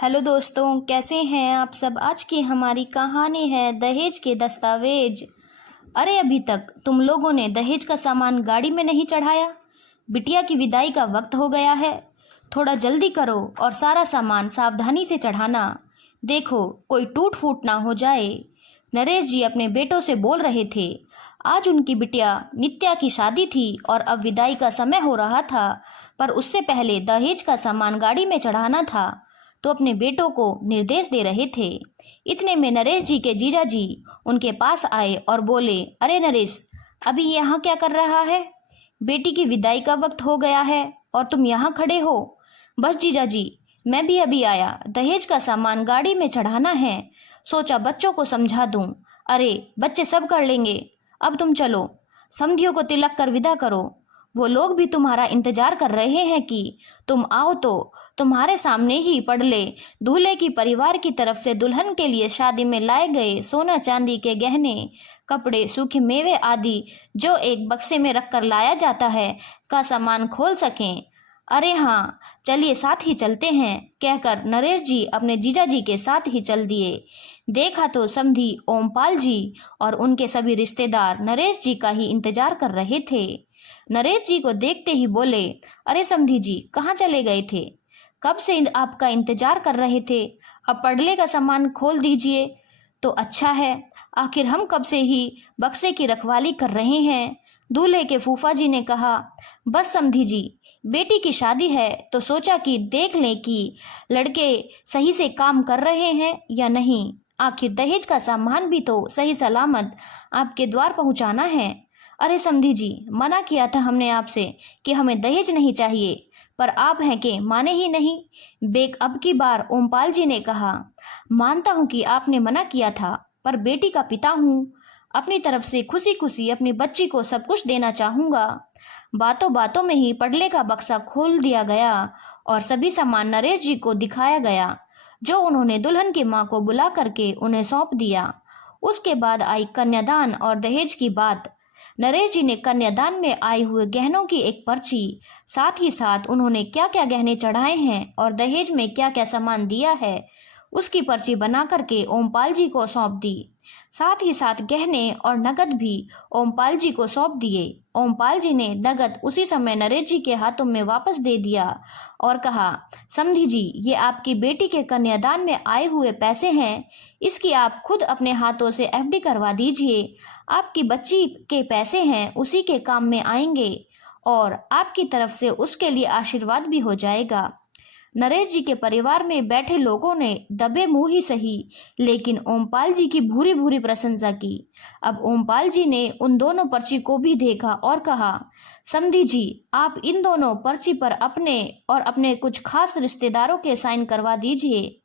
Hello दोस्तों, कैसे हैं आप सब। आज की हमारी कहानी है दहेज के दस्तावेज। अरे अभी तक तुम लोगों ने दहेज का सामान गाड़ी में नहीं चढ़ाया। बिटिया की विदाई का वक्त हो गया है, थोड़ा जल्दी करो और सारा सामान सावधानी से चढ़ाना। देखो कोई टूट फूट ना हो जाए। नरेश जी अपने बेटों से बोल रहे थे। आज उनकी बिटिया नित्या की शादी थी और अब विदाई का समय हो रहा था, पर उससे पहले दहेज का सामान गाड़ी में चढ़ाना था, तो अपने बेटों को निर्देश दे रहे थे। इतने में नरेश जी के जीजा जी उनके पास आए और बोले, अरे नरेश, अभी यहाँ क्या कर रहा है? बेटी की विदाई का वक्त हो गया है और तुम यहाँ खड़े हो। बस जीजा जी, मैं भी अभी आया। दहेज का सामान गाड़ी में चढ़ाना है, सोचा बच्चों को समझा दूं। अरे बच्चे सब कर लेंगे, अब तुम चलो, समधियों को तिलक कर विदा करो। वो लोग भी तुम्हारा इंतजार कर रहे हैं कि तुम आओ, तो तुम्हारे सामने ही पड़ले दूल्हे की परिवार की तरफ से दुल्हन के लिए शादी में लाए गए सोना चांदी के गहने, कपड़े, सूखे मेवे आदि जो एक बक्से में रखकर लाया जाता है का सामान खोल सकें। अरे हाँ, चलिए साथ ही चलते हैं, कहकर नरेश जी अपने जीजा जी के साथ ही चल दिए। देखा तो समधी ओमपाल जी और उनके सभी रिश्तेदार नरेश जी का ही इंतजार कर रहे थे। नरेश जी को देखते ही बोले, अरे समधी जी, कहाँ चले गए थे? कब से आपका इंतजार कर रहे थे। अब पड़ले का सामान खोल दीजिए तो अच्छा है, आखिर हम कब से ही बक्से की रखवाली कर रहे हैं। दूल्हे के फूफा जी ने कहा, बस समधी जी, बेटी की शादी है तो सोचा कि देख लें कि लड़के सही से काम कर रहे हैं या नहीं। आखिर दहेज का सामान भी तो सही सलामत आपके द्वार पहुंचाना है। अरे समधी जी, मना किया था हमने आपसे कि हमें दहेज नहीं चाहिए, पर आप हैं कि माने ही नहीं। बेक अब की बार ओमपाल जी ने कहा, मानता हूं कि आपने मना किया था, पर बेटी का पिता हूं, अपनी तरफ से खुशी खुशी अपनी बच्ची को सब कुछ देना चाहूंगा। बातों बातों में ही पड़ले का बक्सा खोल दिया गया और सभी सामान नरेश जी को दिखाया गया, जो उन्होंने दुल्हन की मां को बुला करके उन्हें सौंप दिया। उसके बाद आई कन्यादान और दहेज की बात। नरेश जी ने कन्यादान में आए हुए गहनों की एक पर्ची, साथ ही साथ उन्होंने क्या क्या गहने चढ़ाए हैं और दहेज में क्या क्या सामान दिया है, उसकी पर्ची बना करके ओमपाल जी को सौंप दी। साथ ही साथ गहने और नगद भी ओमपाल जी को सौंप दिए। ओमपाल जी ने नगद उसी समय नरेश जी के हाथों में वापस दे दिया और कहा, समधी जी, ये आपकी बेटी के कन्यादान में आए हुए पैसे हैं, इसकी आप खुद अपने हाथों से एफडी करवा दीजिए। आपकी बच्ची के पैसे हैं, उसी के काम में आएंगे और आपकी तरफ से उसके लिए आशीर्वाद भी हो जाएगा। नरेश जी के परिवार में बैठे लोगों ने दबे मुंह ही सही, लेकिन ओमपाल जी की भूरी भूरी प्रशंसा की। अब ओमपाल जी ने उन दोनों पर्ची को भी देखा और कहा, समधी जी, आप इन दोनों पर्ची पर अपने और अपने कुछ खास रिश्तेदारों के साइन करवा दीजिए।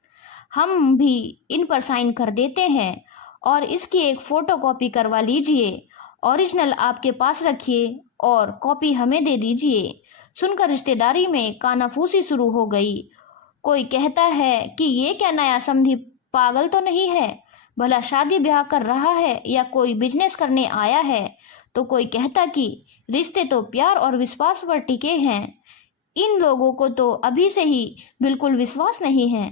हम भी इन पर साइन कर देते हैं और इसकी एक फोटो कॉपी करवा लीजिए। ओरिजिनल आपके पास रखिए और कॉपी हमें दे दीजिए। सुनकर रिश्तेदारी में कानाफूसी शुरू हो गई। कोई कहता है कि ये क्या नया समधी पागल तो नहीं है, भला शादी ब्याह कर रहा है या कोई बिजनेस करने आया है। तो कोई कहता कि रिश्ते तो प्यार और विश्वास पर टिके हैं, इन लोगों को तो अभी से ही बिल्कुल विश्वास नहीं है।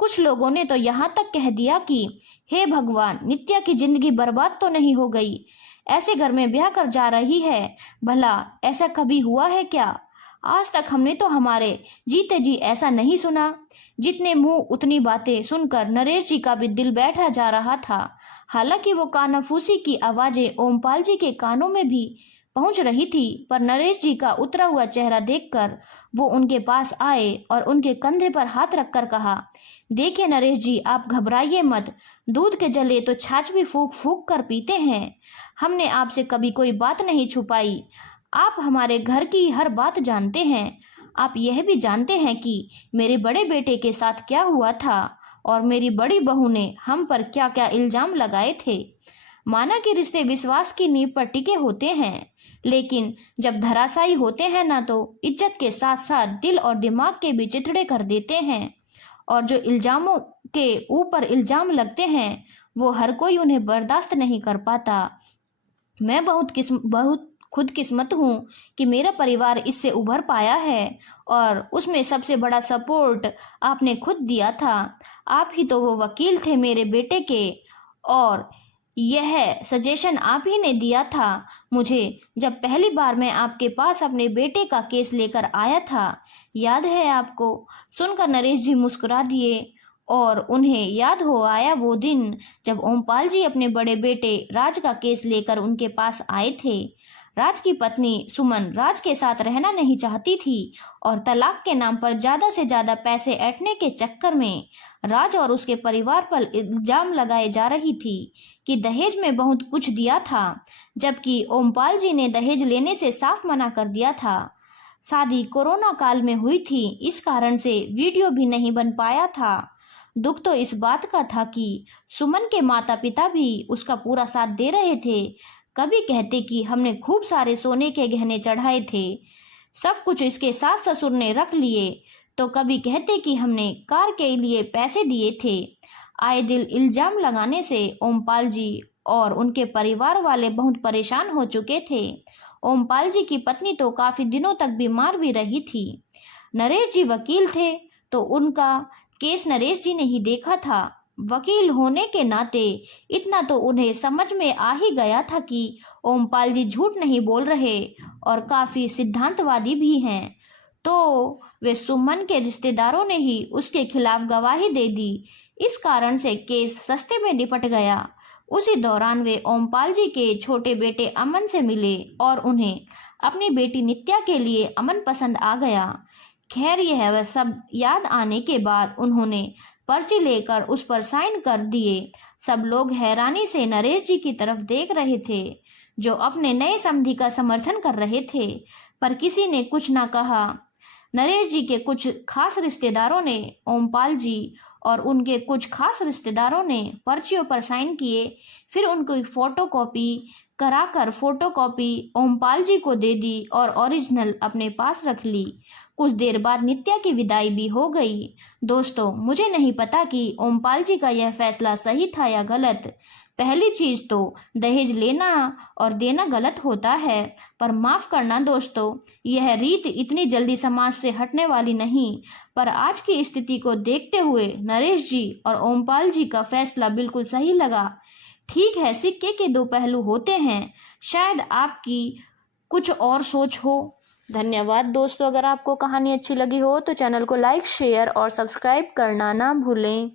कुछ लोगों ने तो यहाँ तक कह दिया कि हे भगवान, नित्या की जिंदगी बर्बाद तो नहीं हो गई, ऐसे घर में ब्याह कर जा रही है। भला ऐसा कभी हुआ है क्या? आज तक हमने तो हमारे जीते जी ऐसा नहीं सुना। जितने मुंह उतनी बातें सुनकर नरेश जी का भी दिल बैठा जा रहा था। हालांकि वो कानाफूसी की आवाजें ओमपाल जी के कानों में भी पहुंच रही थी, पर नरेश जी का उतरा हुआ चेहरा देखकर वो उनके पास आए और उनके कंधे पर हाथ रखकर कहा, देखिए नरेश जी, आप घबराइए मत। दूध के जले तो छाछ भी फूक फूक कर पीते हैं। हमने आपसे कभी कोई बात नहीं छुपाई। आप हमारे घर की हर बात जानते हैं। आप यह भी जानते हैं कि मेरे बड़े बेटे के साथ क्या हुआ था और मेरी बड़ी बहू ने हम पर क्या क्या इल्जाम लगाए थे। माना कि रिश्ते विश्वास की नींव पर टिके होते हैं, लेकिन जब धराशायी होते हैं ना, तो इज्जत के साथ साथ दिल और दिमाग के भी चिथड़े कर देते हैं। और जो इल्जामों के ऊपर इल्जाम लगते हैं, वो हर कोई उन्हें बर्दाश्त नहीं कर पाता। मैं बहुत खुदकिस्मत हूँ कि मेरा परिवार इससे उभर पाया है और उसमें सबसे बड़ा सपोर्ट आपने खुद दिया था। आप ही तो वो वकील थे मेरे बेटे के और यह सजेशन आप ही ने दिया था मुझे जब पहली बार मैं आपके पास अपने बेटे का केस लेकर आया था। याद है आपको? सुनकर नरेश जी मुस्कुरा दिए और उन्हें याद हो आया वो दिन जब ओमपाल जी अपने बड़े बेटे राज का केस लेकर उनके पास आए थे। राज की पत्नी सुमन राज के साथ रहना नहीं चाहती थी और तलाक के नाम पर ज़्यादा से ज़्यादा पैसे ऐंठने के चक्कर में राज और उसके परिवार पर इल्ज़ाम लगाए जा रही थी कि दहेज में बहुत कुछ दिया था, जबकि ओमपाल जी ने दहेज लेने से साफ मना कर दिया था। शादी कोरोना काल में हुई थी, इस कारण से वीडियो भी नहीं बन पाया था। दुख तो इस बात का था कि सुमन के माता पिता भी उसका पूरा साथ दे रहे थे। कभी कहते कि हमने खूब सारे सोने के गहने चढ़ाए थे, सब कुछ इसके सास ससुर ने रख लिए, तो कभी कहते कि हमने कार के लिए पैसे दिए थे। आए दिल इल्जाम लगाने से ओमपाल जी और उनके परिवार वाले बहुत परेशान हो चुके थे। ओमपाल जी की पत्नी तो काफी दिनों तक बीमार भी रही थी। नरेश जी वकील थे तो उनका केस नरेश जी ने ही देखा था। वकील होने के नाते इतना तो उन्हें समझ में आ ही गया था कि ओमपाल जी झूठ नहीं बोल रहे और काफी सिद्धांतवादी भी हैं, तो वे सुमन के रिश्तेदारों ने ही उसके खिलाफ गवाही दे दी। इस कारण से केस सस्ते में निपट गया। उसी दौरान वे ओमपाल जी के छोटे बेटे अमन से मिले और उन्हें अपनी बेटी नित्या के लिए अमन पसंद आ गया। खैर यह वह सब याद आने के बाद उन्होंने पर्ची लेकर उस पर साइन कर दिए। सब लोग हैरानी से नरेश जी की तरफ देख रहे थे जो अपने नए समधी का समर्थन कर रहे थे, पर किसी ने कुछ ना कहा। नरेश जी के कुछ खास रिश्तेदारों ने ओमपाल जी और उनके कुछ खास रिश्तेदारों ने पर्चियों पर साइन किए, फिर उनको फोटोकॉपी कराकर फोटोकॉपी ओमपाल जी को दे दी और ओरिजिनल अपने पास रख ली। कुछ देर बाद नित्या की विदाई भी हो गई। दोस्तों, मुझे नहीं पता कि ओमपाल जी का यह फैसला सही था या गलत। पहली चीज तो दहेज लेना और देना गलत होता है, पर माफ करना दोस्तों, यह रीत इतनी जल्दी समाज से हटने वाली नहीं। पर आज की स्थिति को देखते हुए नरेश जी और ओमपाल जी का फैसला बिल्कुल सही लगा। ठीक है, सिक्के के दो पहलू होते हैं, शायद आपकी कुछ और सोच हो। धन्यवाद दोस्तों। अगर आपको कहानी अच्छी लगी हो तो चैनल को लाइक, शेयर और सब्सक्राइब करना ना भूलें।